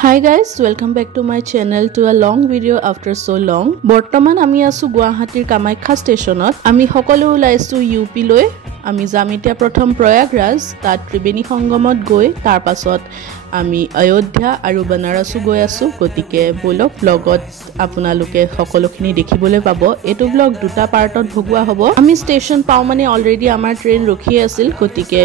Hi guys, welcome back to my channel to a long video after so long. বৰ্তমান আমি আছো গুৱাহাটীৰ কামাখ্যা ষ্টেচনত। আমি সকলো ওলাইছো ইউপি লৈ। আমি যাম এতিয়া প্ৰথম প্ৰয়াগৰাজ, তাত ত্ৰিবেণী সংগমত গৈ তাৰ পাছত আমি অযোধ্যা আৰু বনাৰসো গৈ আছো। গতিকে বলক ব্লগত আপোনালোকে সকলোখিনি দেখিবলৈ পাব। এটো ব্লগ দুটা পাৰ্টত ভগোৱা হ'ব। আমি ষ্টেচন পাও মানে অলৰেডি আমাৰ ট্ৰেইন ৰখি আছিল, গতিকে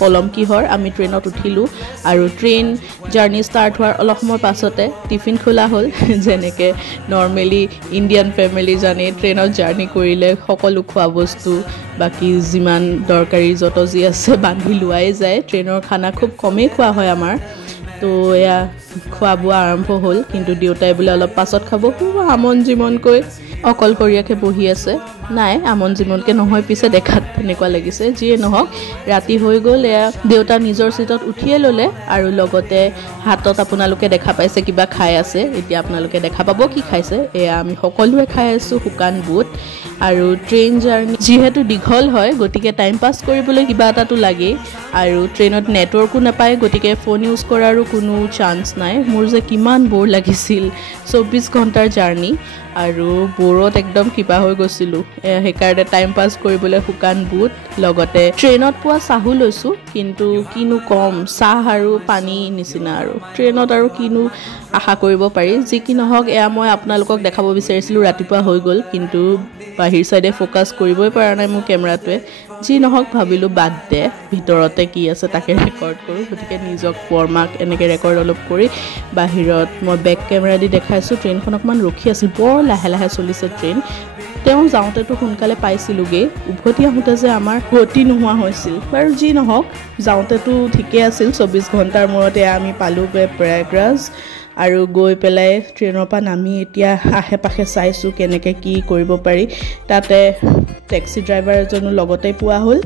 পলম কিহৰ আমি ট্ৰেইনত উঠিলো আৰু ট্ৰেইন জাৰ্নি ষ্টাৰ্ট হোৱাৰ অলপ সময় পাছতে টিফিন খোলা হ'ল। যেনেকৈ নৰ্মেলি ইণ্ডিয়ান ফেমিলি জানে ট্ৰেইনত জাৰ্নি কৰিলে সকলো খোৱা বস্তু বাকি যিমান দৰকাৰী যত যি আছে বান্ধি লোৱাই যায়। ট্ৰেইনৰ খানা খুব কমেই খোৱা হয় আমাৰ। তো এয়া খোৱা বোৱা আৰম্ভ হ'ল, কিন্তু দেউতাই বোলে অলপ পাছত খাব। আমন জিমনকৈ অকলশৰীয়াকৈ বহি আছে। নাই আমন জিমনকৈ নহয়, পিছে দেখাত তেনেকুৱা লাগিছে। যিয়ে নহওক ৰাতি হৈ গ'ল। এয়া দেউতা নিজৰ চিটত উঠিয়ে ল'লে আৰু লগতে হাতত আপোনালোকে দেখা পাইছে কিবা খাই আছে। এতিয়া আপোনালোকে দেখা পাব কি খাইছে। এয়া আমি সকলোৱে খাই আছোঁ শুকান বুট। আৰু ট্ৰেইন জাৰ্নি যিহেতু দীঘল হয়, গতিকে টাইম পাছ কৰিবলৈ কিবা এটাতো লাগেই। আৰু ট্ৰেইনত নেটৱৰ্কো নাপায়, গতিকে ফোন ইউজ কৰাৰো কোনো চান্স নাই। মোৰ যে কিমান বৰ লাগিছিল 24 ঘণ্টাৰ জাৰ্নি, আৰু বৰত একদম কিবা হৈ গৈছিলোঁ। সেইকাৰণে টাইম পাছ কৰিবলৈ শুকান বুট লগতে ট্ৰেইনত পোৱা চাহো লৈছোঁ। কিন্তু কিনো কম, চাহ আৰু পানী নিচিনা আৰু ট্ৰেইনত আৰু কিনো আশা কৰিব পাৰি। যি কি নহওক, এয়া মই আপোনালোকক দেখাব বিচাৰিছিলোঁ। ৰাতিপুৱা হৈ গ'ল, কিন্তু বাহিৰ চাইডে ফ'কাছ কৰিবই পৰা নাই মোৰ কেমেৰাটোৱে। যি নহওক ভাবিলোঁ বাদ দে, ভিতৰতে কি আছে তাকে ৰেকৰ্ড কৰোঁ। গতিকে নিজক বৰমাক এনেকৈ ৰেকৰ্ড অলপ কৰি বাহিৰত মই বেক কেমেৰা দি দেখাইছোঁ। ট্ৰেইনখন অকণমান ৰখি আছিল, বৰ লাহে লাহে চলিছে ট্ৰেইন। তেওঁ যাওঁতেতো সোনকালে পাইছিলোঁগৈ, উভতি আহোঁতে যে আমাৰ গতি নোহোৱা হৈছিল। বাৰু যি নহওক, যাওঁতেতো ঠিকে আছিল। 24 ঘণ্টাৰ মূৰতে আমি পালোঁগৈ প্ৰয়াগৰাজ। আৰু গৈ পেলাই ট্ৰেইনৰ পৰা নামি এতিয়া আশে পাশে চাইছোঁ কেনেকৈ কি কৰিব পাৰি। তাতে টেক্সি ড্ৰাইভাৰ এজনো লগতে পোৱা হ'ল।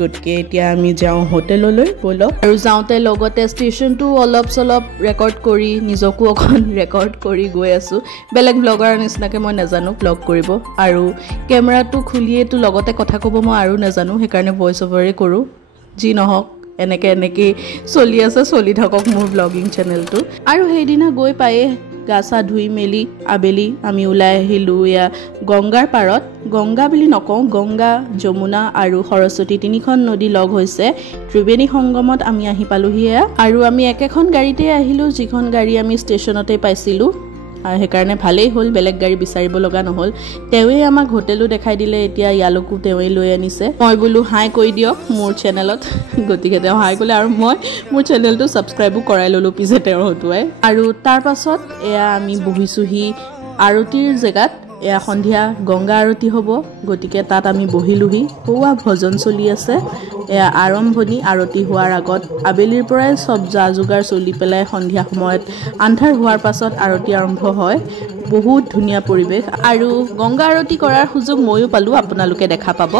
গতিকে এতিয়া আমি যাওঁ হোটেললৈ, ব'লক। আৰু যাওঁতে লগতে ষ্টেচনটো অলপ চলপ ৰেকৰ্ড কৰি নিজকো অকণ ৰেকৰ্ড কৰি গৈ আছোঁ। বেলেগ ব্লগাৰ নিচিনাকৈ মই নাজানো ব্লগ কৰিব, আৰু কেমেৰাটো খুলিয়েতো লগতে কথা ক'ব মই আৰু নাজানো। সেইকাৰণে ভইচ অভাৰেই কৰোঁ। যি নহওক এনেকৈ চলি আছে, চলি থাকক মোৰ ব্লগিং চেনেলটো। আৰু সেইদিনা গৈ পায়ে গা চা ধুই মেলি আবেলি আমি ওলাই আহিলোঁ এয়া গংগাৰ পাৰত। গংগা বুলি নকওঁ, গংগা, যমুনা আৰু সৰস্বতী তিনিখন নদী লগ হৈছে ত্ৰিবেণী সংগমত আমি আহি পালোঁহি। এয়া আৰু আমি একেখন গাড়ীতে আহিলোঁ, যিখন গাড়ী আমি ষ্টেচনতে পাইছিলোঁ। সেইকাৰণে ভালেই হ'ল, বেলেগ গাড়ী বিচাৰিব লগা নহ'ল। তেওঁৱেই আমাক হোটেলো দেখাই দিলে। এতিয়া ইয়ালৈকো তেওঁৱেই লৈ আনিছে। মই বোলো হাই কৈ দিয়ক মোৰ চেনেলত, গতিকে তেওঁ হাই ক'লে আৰু মই মোৰ চেনেলটো ছাবস্ক্ৰাইবো কৰাই ল'লোঁ পিছে তেওঁৰ হতুৱাই। আৰু তাৰ পাছত এয়া আমি বহিছোঁহি আৰতিৰ জেগাত। এয়া সন্ধিয়া গংগা আৰতি হ'ব, গতিকে তাত আমি বহিলোহি। সৌৱা ভজন চলি আছে। এয়া আৰম্ভণি, আৰতি হোৱাৰ আগত আবেলিৰ পৰাই চব যা যোগাৰ চলি পেলাই সন্ধিয়া সময়ত আন্ধাৰ হোৱাৰ পাছত আৰতি আৰম্ভ হয়। বহুত ধুনীয়া পৰিৱেশ, আৰু গংগা আৰতি কৰাৰ সুযোগ ময়ো পালোঁ, আপোনালোকে দেখা পাব।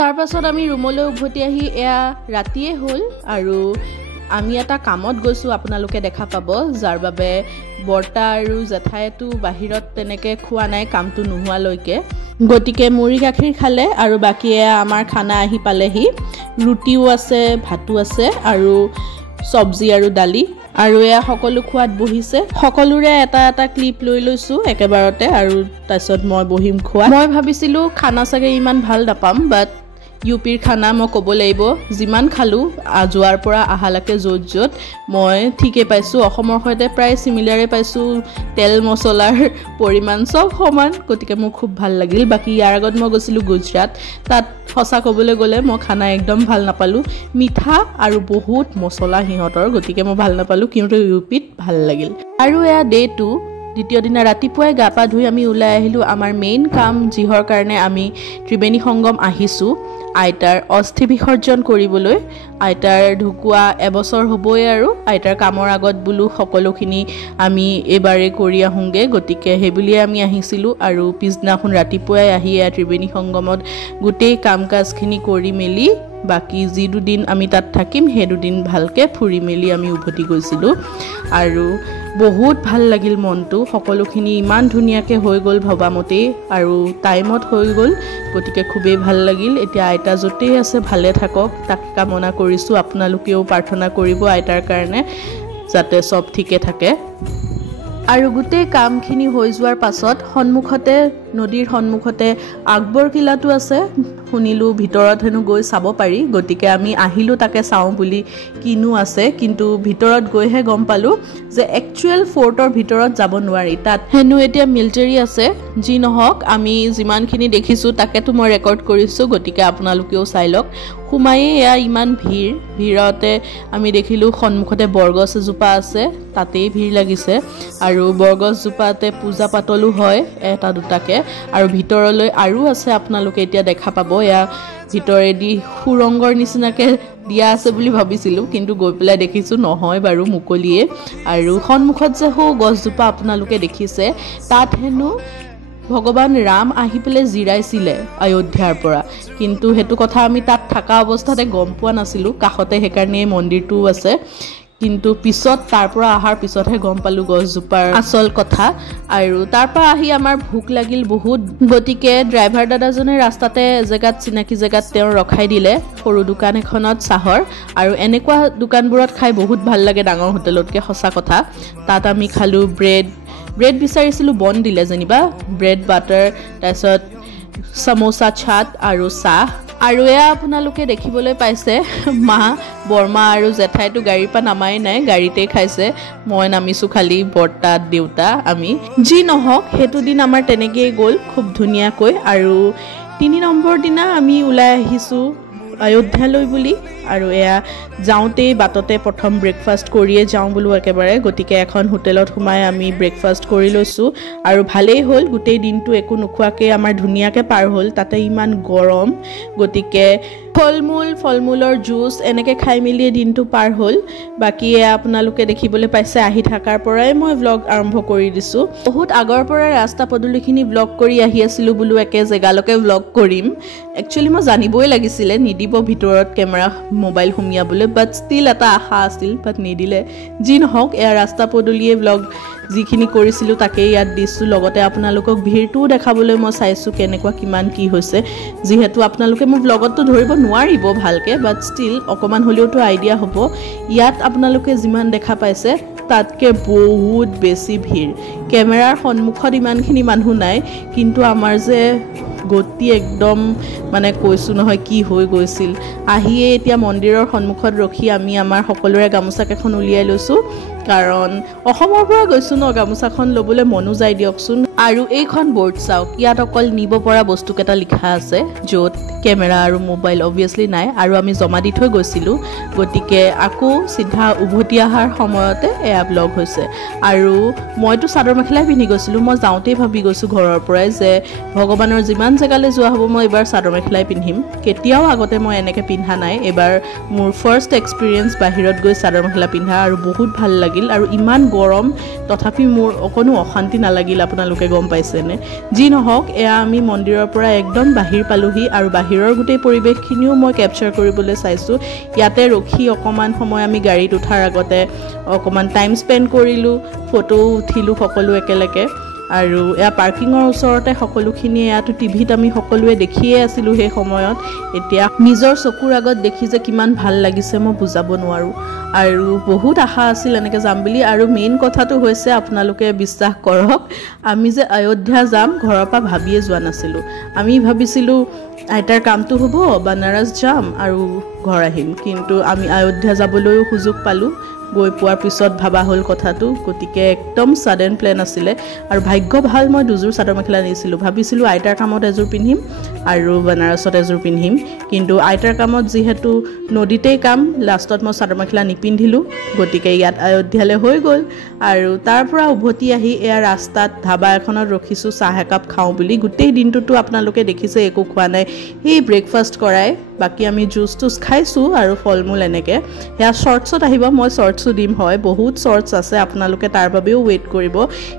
তাৰ পাছত আমি ৰুমলৈ উভতি আহি এয়া ৰাতিয়ে হ'ল, আৰু আমি এটা কামত গৈছোঁ, আপোনালোকে দেখা পাব, যাৰ বাবে বৰ্তা আৰু জেঠাইতো বাহিৰত তেনেকৈ খোৱা নাই কামটো নোহোৱালৈকে। গতিকে মুড়ি গাখীৰ খালে, আৰু বাকী এয়া আমাৰ খানা আহি পালেহি। ৰুটিও আছে, ভাতো আছে, আৰু চব্জি আৰু দালি। আৰু এয়া সকলো খোৱাত বহিছে সকলোৰে এটা এটা ক্লিপ লৈ লৈছো একেবাৰতে আৰু তাৰপিছত মই বহিম খোৱা মই ভাবিছিলো খানা চাগে ইমান ভাল নাপাম বাট ইউপিৰ খানা মই ক'ব লাগিব যিমান খালো যোৱাৰ পৰা আহালৈকে য'ত মই ঠিকে পাইছো অসমৰ সৈতে প্ৰায় সিমিলাৰে পাইছো তেল মছলাৰ পৰিমাণ সব সমান গতিকে মোৰ খুব ভাল লাগিল বাকি ইয়াৰ আগত মই গৈছিলো গুজৰাট তাত সঁচা ক'বলৈ গ'লে মই খানা একদম ভাল নাপালো মিঠা আৰু বহুত মছলা হিহঁতৰ গতিকে মই ভাল নাপালো কিন্তু ইউপিত ভাল লাগিল আৰু এয়া ডে 2 দ্বিতীয় দিনা ৰাতিপুৱাই গা পা ধুই আমি ওলাই আহিলো আমাৰ মেইন কাম যিহৰ কাৰণে আমি ত্ৰিবেণী সংগম আহিছো আইতাৰ অস্থি বিসৰ্জন কৰিবলৈ আইতাৰ ঢুকুৱা এবছৰ হ'বই আৰু আইতাৰ কামৰ আগত বুলু সকলোখিনি আমি এবাৰে কৰি আহুংগে গতিকে হেবুলিয়ে আমি আহিছিলো আৰু পিছদিনাখন ৰাতিপুৱাই আহি ত্ৰিবেণী সংগমত গোটেই কাম কাজখিনি কৰি মেলি বাকি যি দুদিন আমি তাত থাকিম হে দুদিন ভালকে ফুৰি মেলি আমি উভতি গৈছিলো আৰু বহুত ভাল লাগিল মনটো সকলোখিনি ইমান ধুনিয়াকে হৈ গ'ল ভবামতে আৰু টাইমত হৈ গ'ল গতিকে খুবেই ভাল লাগিল এতিয়া আইতা যতেই আছে ভালে থাকক তাক কামনা কৰিছো আপোনালোকেও প্ৰাৰ্থনা কৰিব আইতাৰ কাৰণে যাতে সব ঠিকে থাকে আৰু গোটেই কামখিনি হৈ যোৱাৰ পাছত সন্মুখতে নদীৰ সন্মুখতে আকবৰ কিলাটো আছে শুনিলো ভিতৰত হেনো গৈ চাব পাৰি গতিকে আমি আহিলো তাকে চাও বুলি কিনো আছে কিন্তু ভিতৰত গৈহে গম পালো যে একচুৱেল ফৰ্টৰ ভিতৰত যাব নোৱাৰি তাত হেনো এতিয়া মিলিটাৰী আছে যি নহওক আমি যিমানখিনি দেখিছো তাকেতো মই ৰেকৰ্ড কৰিছো গতিকে আপোনালোকেও চাই লওক খুমায়ে এয়া ইমান ভিৰতে আমি দেখিলো সন্মুখতে বৰগছ এজোপা আছে তাতেই ভিৰ লাগিছে আৰু বৰগছ জোপাতে পূজা পাতলো হয় এটা দুটাকে আৰু ভিতৰলৈ আৰু আছে আপোনালোকে এতিয়া দেখা পাব এয়া ভিতৰেদি সুৰংগৰ নিচিনাকে দিয়া আছে বুলি ভাবিছিলো কিন্তু গৈ পেলাই দেখিছো নহয় বাৰু মুকলিয়ে আৰু সন্মুখত যে হো গছজোপা আপোনালোকে দেখিছে তাত হেনো ভগৱান ৰাম আহি পেলে জিৰাইছিলে অযোধ্যাৰ পৰা কিন্তু হেতু কথা আমি তাত থাকা অৱস্থাতে গম পোৱা নাছিলো কাখতে হেকাৰণে মন্দিৰটো আছে কিন্তু পিছত তাৰ পৰা আহাৰ পিছতহে গম পালো গছজোপাৰ আসল কথা আৰু তাৰ পৰা আহি আমাৰ ভুক লাগিল বহুত গতিকে ড্ৰাইভাৰ দাদাজনে ৰাস্তাতে জেগাত চিনাকি জেগাত তেওঁ ৰখাই দিলে সৰু দোকান এখনত চাহৰ আৰু এনেকুৱা দোকানবোৰত খাই বহুত ভাল লাগে ডাঙৰ হোটেলতকে সঁচা কথা তাত আমি খালো ব্ৰেড বিচাৰিছিলো বন দিলে যেনিবা ব্ৰেড বাটাৰ তাৰপিছত সমোসা ছাত আৰু চাহ আৰু এয়া আপোনালোকে দেখিবলৈ পাইছে মা বৰ্মা আৰু জেঠাইটো গাড়ীৰ পৰা নামাই নাই গাড়ীতে খাইছে মই নামিছো খালি বৰ্তা দেউতা আমি যি নহওক হেতু দিন আমাৰ তেনেকেই গ'ল খুব ধুনিয়াকৈ আৰু 3 নম্বৰ দিনা আমি ওলাই আহিছো অযোধ্যালৈ বুলি আৰু এয়া যাওঁতে বাটতে প্ৰথম ব্ৰেকফাষ্ট কৰিয়ে যাওঁ বুলো একেবাৰে গতিকে এখন হোটেলত সোমাই আমি ব্ৰেকফাষ্ট কৰি লৈছো আৰু ভালেই হ'ল গোটেই দিনটো একো নোখোৱাকে আমাৰ ধুনিয়াকে পাৰ হ'ল তাতে ইমান গৰম গতিকে ফলমূলৰ জুস এনেকে খাই মিলিয়ে দিনটো পাৰ হ'ল বাকি আপোনালোকে দেখিবলৈ পাইছে আহি থাকাৰ পৰাই মই ব্লগ আৰম্ভ কৰি দিছো বহুত আগৰ পৰা ৰাস্তা পদূলিখিনি ব্লগ কৰি আহি আছিলো বুলো একে জেগালৈকে ব্লগ কৰিম একচুয়ালি মই জানিবই লাগিছিলে নিদিব ভিতৰত কেমেৰা মোবাইল হুমিয়াবলৈ বাট ষ্টিল এটা আশা আছিল বাট নিদিলে যি নহওক এয়া ৰাস্তা পদূলিয়ে ব্লগ যিখিনি কৰিছিলো তাকে ইয়াত দিছো লগতে আপোনালোকক ভিৰটো দেখাবলৈ মই চাইছো কেনেকুৱা কিমান কি হৈছে যিহেতু আপোনালোকে মোৰ ব্লগতটো ধৰিব নোৱাৰিব ভালকে বাট ষ্টিল অকমান হলিওটো আইডিয়া হ'ব ইয়াত আপোনালোকে যিমান দেখা পাইছে তাতকে বহুত বেছি ভিৰ কেমেৰাৰ সন্মুখত ইমানখিনি মানুহ নাই কিন্তু আমাৰ যে গতি একদম মানে কৈছো নহয় কি হৈ গৈছিল আহিয়ে এতিয়া মন্দিৰৰ সন্মুখত ৰখি আমি আমাৰ সকলোৰে গামোচাকেখন উলিয়াই লৈছো কাৰণ অসমৰ পৰা গৈছো ন গামোচাখন লবলৈ মনো যায় দিয়কচোন আৰু এইখন বোৰ্ড চাওক ইয়াত অকল নিব পৰা বস্তুকেটা লিখা আছে য'ত কেমেৰা আৰু মোবাইল অবভিয়াছলি নাই আৰু আমি জমা দি থৈ গৈছিলো গতিকে আকৌ সিধা উভতি আহাৰ সময়তে এয়া ব্লগ হৈছে আৰু মইতো চাদৰ মেখেলাই পিন্ধি গৈছিলো মই যাওঁতেই ভাবি গৈছো ঘৰৰ পৰাই যে ভগৱানৰ যিমান জেগালৈ যোৱা হ'ব মই এবাৰ চাদৰ মেখেলাই পিন্ধিম কেতিয়াও আগতে মই এনেকে পিন্ধা নাই এবাৰ মোৰ ফাৰ্ষ্ট এক্সপেৰিয়েন্স বাহিৰত গৈ চাদৰ মেখেলা পিন্ধা আৰু বহুত ভাল লাগিল আৰু ইমান গৰম তথাপি মোৰ অকনো অশান্তি নালাগিল আপোনালোকে গম পাইছেনে যি নহওক এয়া আমি মন্দিৰৰ পৰা একদম বাহিৰ পালোহি আৰু বাহিৰৰ গোটেই পৰিৱেশখিনিও মই কেপচাৰ কৰিবলৈ চাইছো ইয়াতে ৰখি অকমান সময় আমি গাড়ীত উঠাৰ আগতে অকমান টাইম স্পেন্ড কৰিলো ফটো উঠিলো সকলো একেলগে আৰু এয়া পাৰ্কিঙৰ ওচৰতে সকলোখিনি এয়াটো টিভিত আমি সকলোৱে দেখিয়ে আছিলোঁ সেই সময়ত এতিয়া নিজৰ চকুৰ আগত দেখি যে কিমান ভাল লাগিছে মই বুজাব নোৱাৰোঁ আৰু বহুত আশা আছিল এনেকৈ যাম বুলি আৰু মেইন কথাটো হৈছে আপোনালোকে বিশ্বাস কৰক আমি যে অযোধ্যা যাম ঘৰৰ পৰা ভাবিয়ে যোৱা নাছিলোঁ আমি ভাবিছিলোঁ আইতাৰ কামটো হ'ব বানাৰস যাম আৰু ঘৰ আহিম কিন্তু আমি অযোধ্যা যাবলৈও সুযোগ পালোঁ গৈ পোৱাৰ পিছত ভাবা হ'ল কথাটো গতিকে একদম সাডেন প্লেন আছিলে আৰু ভাগ্য ভাল মই দুযোৰ চাদৰ মেখেলা নিছিলোঁ ভাবিছিলোঁ আইতাৰ কামত এযোৰ পিন্ধিম আৰু বানাৰসত এযোৰ পিন্ধিম কিন্তু আইতাৰ কামত যিহেতু নদীতেই কাম লাষ্টত মই চাদৰ মেখেলা নিপিন্ধিলোঁ গতিকে ইয়াত অযোধ্যালৈ হৈ গ'ল আৰু তাৰ পৰা উভতি আহি এয়া ৰাস্তাত ধাবা এখনত ৰখিছোঁ চাহ একাপ খাওঁ বুলি গোটেই দিনটোতো আপোনালোকে দেখিছে একো খোৱা নাই সেই ব্ৰেকফাষ্ট কৰাই বাকি আমি জুচ টুচ খাইছোঁ আৰু ফল মূল এনেকৈ সেয়া শ্বৰ্টছত আহিব মই শ্বৰ্টছো দিম হয় বহুত শ্বৰ্টছ আছে আপোনালোকে তাৰ বাবেও ৱেইট কৰিব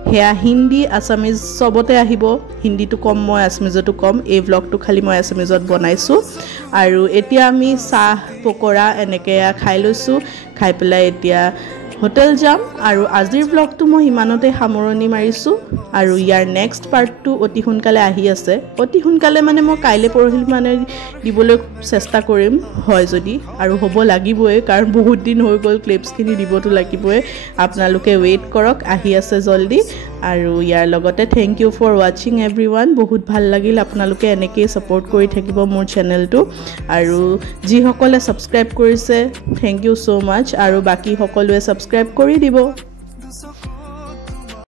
সেয়া হিন্দী আছামিজ চবতে আহিব হিন্দীটো কম মই আছামিজতো কম এই ব্লগটো খালি মই আছামিজত বনাইছোঁ আৰু এতিয়া আমি চাহ পকৰা এনেকৈ খাই লৈছোঁ খাই পেলাই এতিয়া হোটেল যাম আৰু আজিৰ ব্লগটো মই ইমানতে সামৰণি মাৰিছোঁ আৰু ইয়াৰ নেক্সট পাৰ্টটো অতি সোনকালে আহি আছে অতি সোনকালে মানে মই কাইলৈ পৰহিল মানে দিবলৈ চেষ্টা কৰিম হয় যদি আৰু হ'ব লাগিবই কাৰণ বহুত দিন হৈ গ'ল ক্লিপছখিনি দিবতো লাগিবই আপোনালোকে ৱেইট কৰক আহি আছে জলদি আৰু ইয়াৰ লগতে থেংক ইউ ফৰ ৱাচিং এভৰিৱান বহুত ভাল লাগিল আপোনালোকে এনেকৈয়ে ছাপোৰ্ট কৰি থাকিব মোৰ চেনেলটো আৰু যিসকলে ছাবস্ক্ৰাইব কৰিছে থেংক ইউ ছ' মাছ আৰু বাকী সকলোৱে ছাবস্ক্ৰাইব কৰি দিব